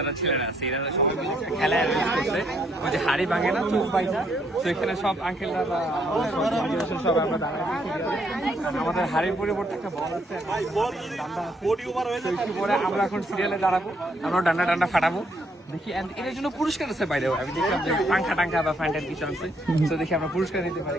যারা ছেলেরা আছে, এরা সবাই মিলে খেলা arrange করছে। ওই যে হাড়ি ভাঙে না, চোখ পাইটা তো এখানে সব আঙ্কেলরা সব আমরা আমাদের হাড়ির পরিবর্তে একটা বল আছে আমরা এখন সিরিয়ালে দাঁড়াবো আমরা ডান্ডা ডান্ডা ফাটাবো। এটার জন্য পুরস্কার আছে বাইরে আমি দেখলাম টাঙ্খা বা ফ্যান্টান কিছু আছে তো দেখি আমরা পুরস্কার নিতে পারি